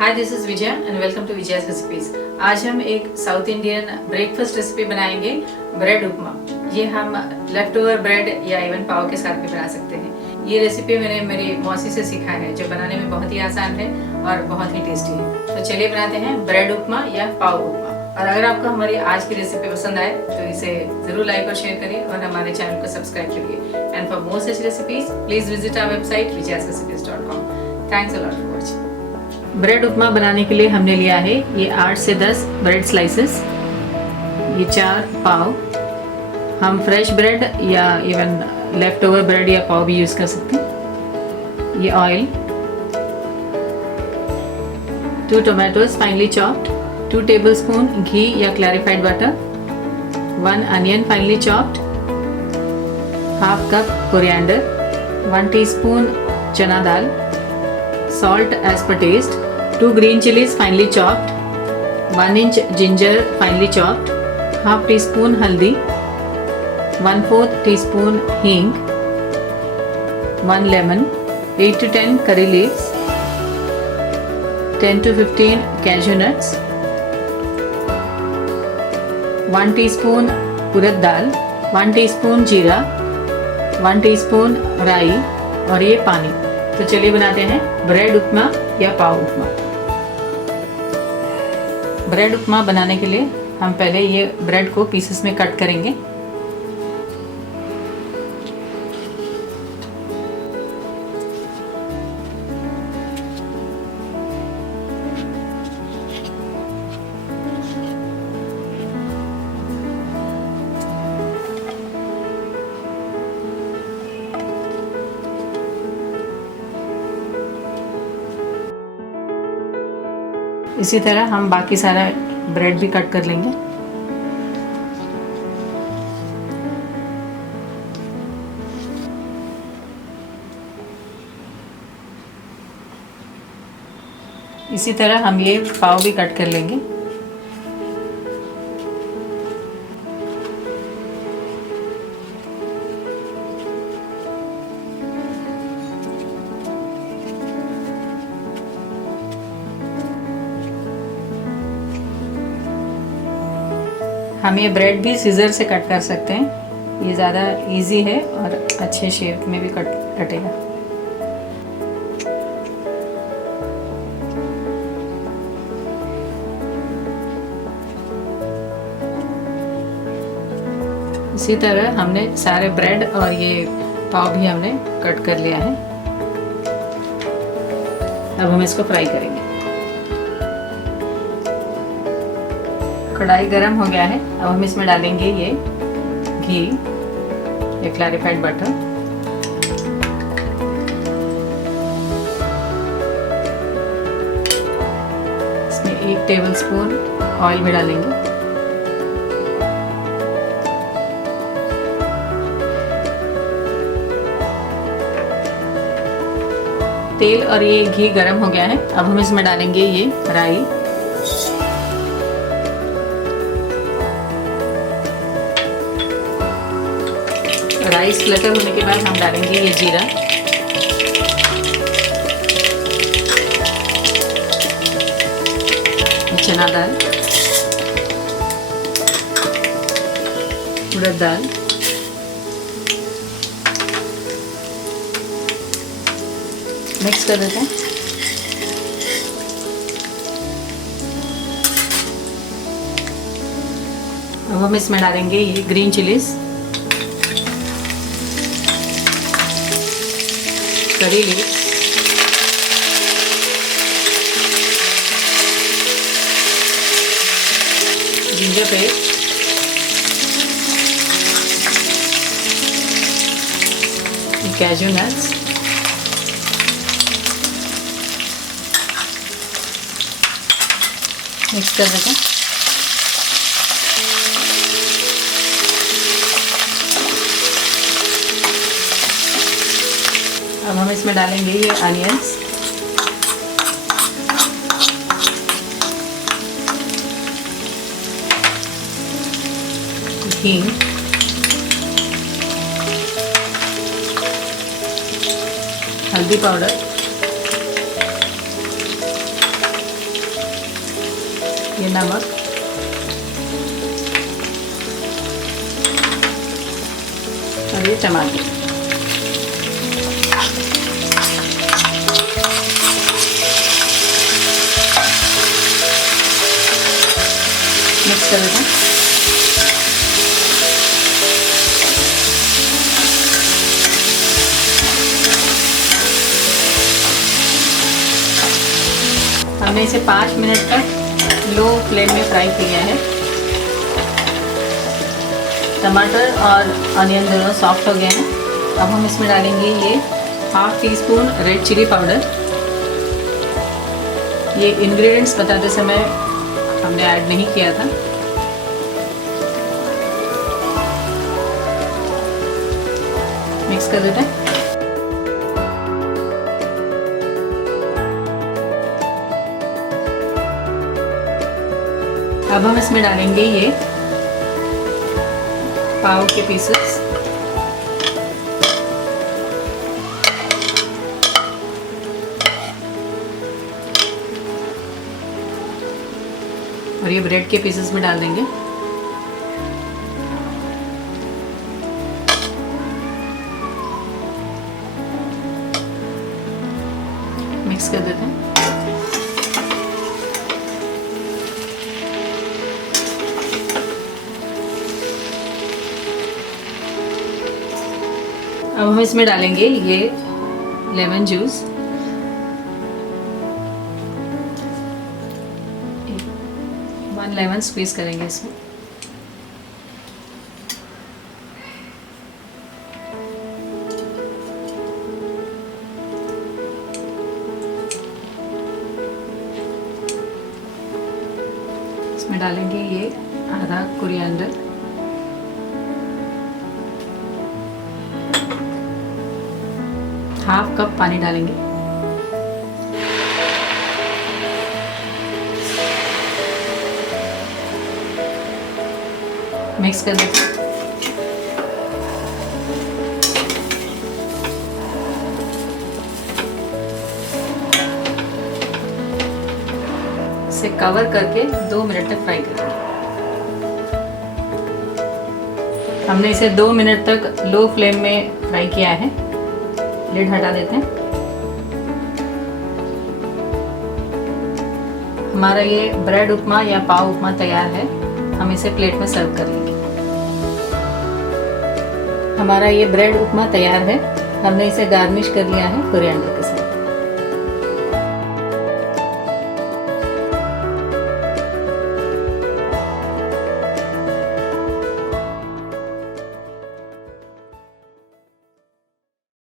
Hi, this is Vijaya and welcome to Vijaya's recipes. आज हम एक साउथ इंडियन ब्रेकफास्ट रेसिपी बनाएंगे, ब्रेड उपमा। ये हम लेफ्ट ओवर ब्रेड या इवन पाव के साथ भी बना सकते हैं। ये रेसिपी मैंने मेरी मौसी से सीखा है, जो बनाने में बहुत ही आसान है और बहुत ही टेस्टी है। तो चलिए बनाते हैं ब्रेड उपमा या पाव उपमा। और अगर आपको हमारी आज की रेसिपी पसंद आए तो इसे जरूर लाइक और शेयर करिए और हमारे चैनल को सब्सक्राइब करिए। And for more such recipes please visit our website vijayasrecipes.com। Thanks a lot for watching. Bread upma बनाने के लिए हमने लिया है ये 8 से 10 ब्रेड स्लाइसेस, ये 4 पाव। हम फ्रेश ब्रेड या इवन लेफ्ट ओवर ब्रेड या पाव भी यूज कर सकते हैं। ये oil, 2 tomatoes finely chopped, 2 tablespoon ghee या clarified butter, 1 onion finely chopped, half cup coriander, 1 teaspoon chana dal, salt as per taste, 2 green chilies finely chopped, 1 inch ginger finely chopped, half teaspoon haldi, 1/4 teaspoon hing, 1 lemon, 8 to 10 curry leaves, 10 to 15 cashew nuts, 1 teaspoon urad dal, 1 teaspoon जीरा, 1 teaspoon राई और ये पानी। तो चलिए बनाते हैं bread उपमा या पाव उपमा। ब्रेड उपमा बनाने के लिए हम पहले ये ब्रेड को पीसेस में कट करेंगे। इसी तरह हम बाकी सारा ब्रेड भी कट कर लेंगे। इसी तरह हम ये पाव भी कट कर लेंगे। हम ये ब्रेड भी सीजर से कट कर सकते हैं, ये ज़्यादा इजी है और अच्छे शेप में भी कटेगा। इसी तरह हमने सारे ब्रेड और ये पाव भी हमने कट कर लिया है। अब हम इसको फ्राई करेंगे। कढ़ाई गरम हो गया है, अब हम इसमें डालेंगे ये घी या क्लैरिफाइड बटर, इसमें 1 टेबलस्पून ऑयल भी डालेंगे। तेल और ये घी गरम हो गया है, अब हम इसमें डालेंगे ये राई, राइस फ्लटर होने के बाद हम डालेंगे ये जीरा, चना दाल, उड़द दाल, मिक्स कर देते हैं। अब हम इसमें डालेंगे ये green chillies, curry leaves, ginger paste, cashew nuts, mix कर देते हैं। अब हम इसमें डालेंगे ये अनियंस, घी, हल्दी पाउडर, ये नमक, और ये टमाटर। मिक्स कर देते हैं। हमने इसे 5 मिनट तक लो फ्लेम में फ्राई किया है। टमाटर और अनियन दोनों सॉफ्ट हो गए हैं। अब हम इसमें डालेंगे ये half teaspoon red chilli powder. ये इंग्रेडिएंट्स बताते समय हमने ऐड नहीं किया था। मिक्स कर देते हैं। अब हम इसमें डालेंगे ये पाव के पीसेस। और ये ब्रेड के पीसेस भी डाल देंगे। मिक्स कर देते हैं। अब हम इसमें डालेंगे ये लेमन जूस। 1 लेमन स्क्वीज करेंगे इसमें। इसमें डालेंगे ये आधा कोरिएंडर, हाफ कप पानी डालेंगे। मिक्स कर देते हैं। इसे कवर करके 2 मिनट तक फ्राई करेंगे। हमने इसे 2 मिनट तक लो फ्लेम में फ्राई किया है। लिड हटा देते हैं। हमारा ये ब्रेड उपमा या पाव उपमा तैयार है। हम इसे प्लेट में सर्व कर लेंगे। हमारा ये ब्रेड उपमा तैयार है। हमने इसे गार्निश कर लिया है कोरिएंडर के साथ।